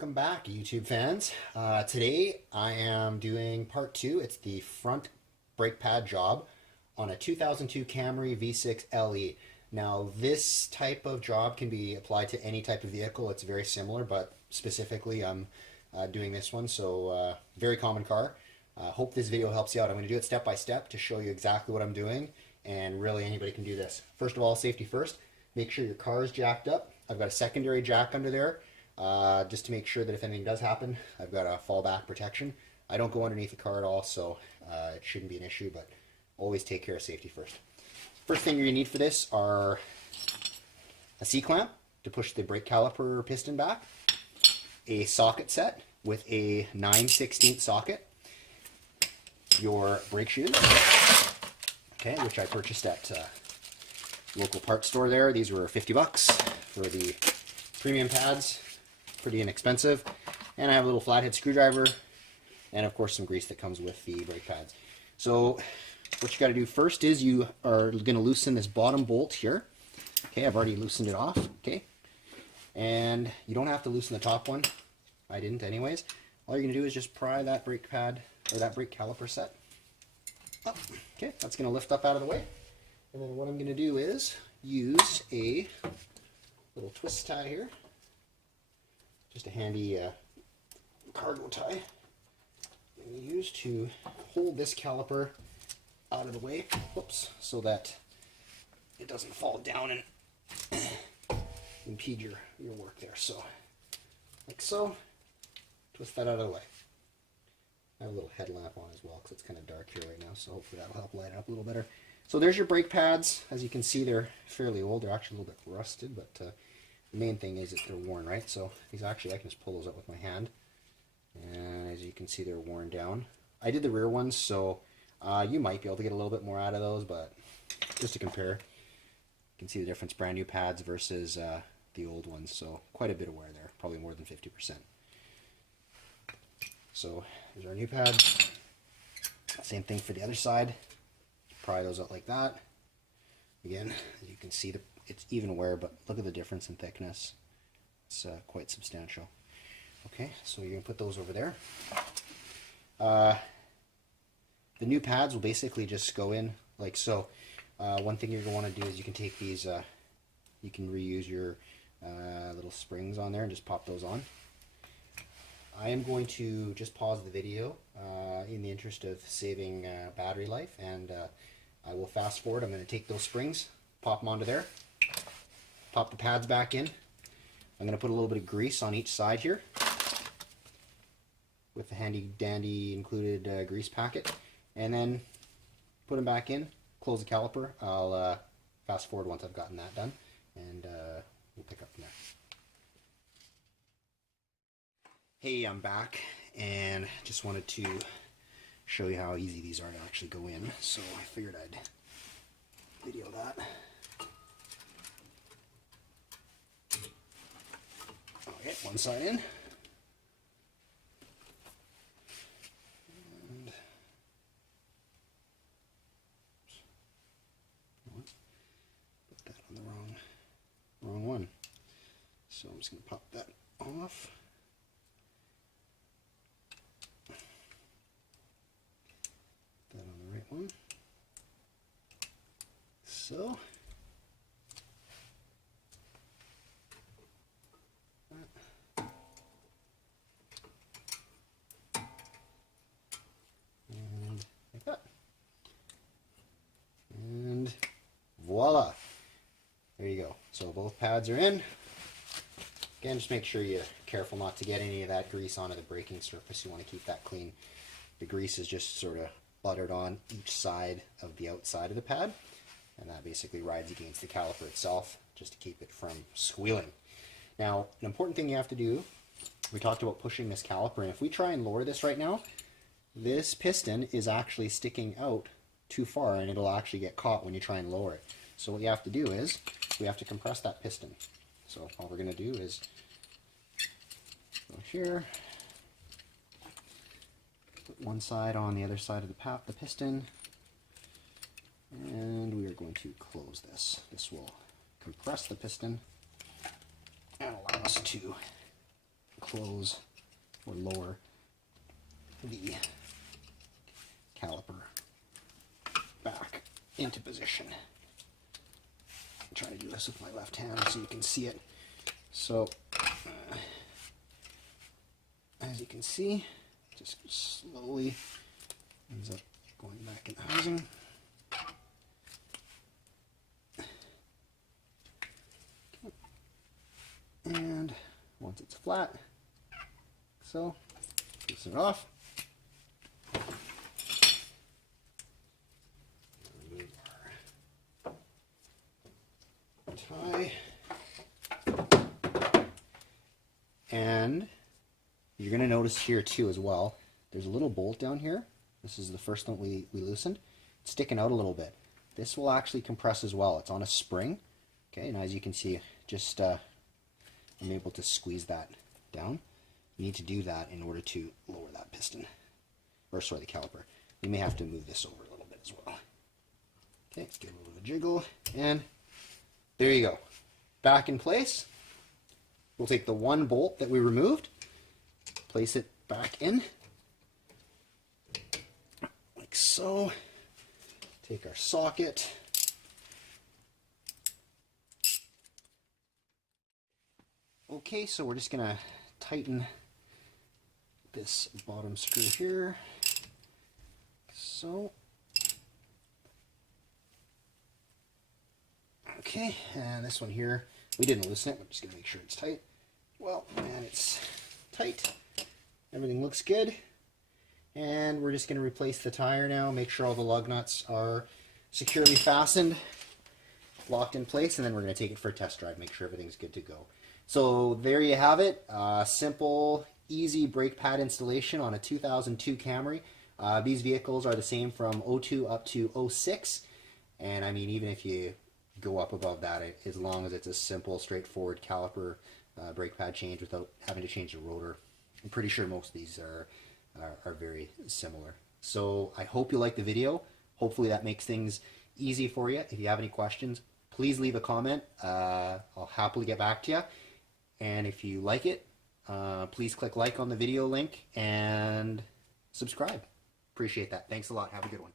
welcome back, YouTube fans. Today I am doing part two. It's the front brake pad job on a 2002 Camry V6 LE. Now, this type of job can be applied to any type of vehicle. It's very similar, but specifically I'm doing this one, so very common car. Hope this video helps you out. I'm going to do it step by step to show you exactly what I'm doing, and really anybody can do this. First of all, safety first. Make sure your car is jacked up. I've got a secondary jack under there. Just to make sure that if anything does happen, I've got a fallback protection. I don't go underneath the car at all, so it shouldn't be an issue, but always take care of safety first. First thing you're going to need for this are a C-clamp to push the brake caliper piston back, a socket set with a 9/16 socket, your brake shoes, okay, which I purchased at local parts store there. These were 50 bucks for the premium pads. Pretty inexpensive. And I have a little flathead screwdriver and of course some grease that comes with the brake pads. So what you got to do first is you are going to loosen this bottom bolt here. Okay, I've already loosened it off. Okay, and you don't have to loosen the top one. I didn't anyways. All you're going to do is just pry that brake pad or that brake caliper set up. Okay, that's going to lift up out of the way. And then what I'm going to do is use a little twist tie here. Just a handy cargo tie I'm going to use to hold this caliper out of the way, whoops, so that it doesn't fall down and impede your work there. So, like so, twist that out of the way. I have a little headlamp on as well because it's kind of dark here right now, so hopefully that'll help light it up a little better. So there's your brake pads. As you can see, they're fairly old. They're actually a little bit rusted, but the main thing is that they're worn, right? So these actually, I can just pull those up with my hand. And as you can see, they're worn down. I did the rear ones, so you might be able to get a little bit more out of those, but just to compare, you can see the difference, brand new pads versus the old ones. So quite a bit of wear there, probably more than 50%. So here's our new pad. Same thing for the other side. Pry those out like that. Again, as you can see, it's even wear, but look at the difference in thickness. It's quite substantial. Okay, so you're going to put those over there. The new pads will basically just go in like so. One thing you're going to want to do is you can take these, you can reuse your little springs on there and just pop those on. I am going to just pause the video in the interest of saving battery life, and I will fast forward. I'm going to take those springs, pop them onto there, pop the pads back in. I'm going to put a little bit of grease on each side here with the handy dandy included grease packet, and then put them back in, close the caliper. I'll fast forward once I've gotten that done, and we'll pick up from there. Hey, I'm back, and just wanted to show you how easy these are to actually go in, so I figured I'd video that. Okay, one side in. And put that on the wrong one. So I'm just going to pop that off. That on the right one. So and like that. And voila. There you go. So both pads are in. Again, just make sure you're careful not to get any of that grease onto the braking surface. You want to keep that clean. The grease is just sort of buttered on each side of the outside of the pad, and that basically rides against the caliper itself just to keep it from squealing. Now, an important thing you have to do, we talked about pushing this caliper, and if we try and lower this right now, this piston is actually sticking out too far, and it'll actually get caught when you try and lower it. So what you have to do is we have to compress that piston. So all we're going to do is go here, put one side on the other side of the piston, and we are going to close this. This will compress the piston and allow us to close or lower the caliper back into position. I'm trying to do this with my left hand so you can see it. So, as you can see, just slowly ends up going back in housing. And once it's flat, so loosen it off. Remove our tie. And you're going to notice here too as well, there's a little bolt down here. This is the first one we loosened. It's sticking out a little bit. This will actually compress as well. It's on a spring. Okay, and as you can see, just I'm able to squeeze that down. You need to do that in order to lower that piston, or sorry, the caliper. You may have to move this over a little bit as well. Okay, give it a little bit of a jiggle, and there you go. Back in place. We'll take the one bolt that we removed, place it back in, like so. Take our socket. Okay, so we're just gonna tighten this bottom screw here, so. Okay, and this one here, we didn't loosen it, but just gonna make sure it's tight. Well, and it's tight. Everything looks good. And we're just gonna replace the tire now, make sure all the lug nuts are securely fastened, locked in place, and then we're gonna take it for a test drive, make sure everything's good to go. So there you have it, simple, easy brake pad installation on a 2002 Camry. These vehicles are the same from '02 up to '06, and I mean, even if you go up above that, as long as it's a simple, straightforward caliper brake pad change without having to change the rotor, I'm pretty sure most of these are very similar. So I hope you like the video. Hopefully that makes things easy for you. If you have any questions, please leave a comment. I'll happily get back to you. And if you like it, please click like on the video link and subscribe. Appreciate that. Thanks a lot. Have a good one.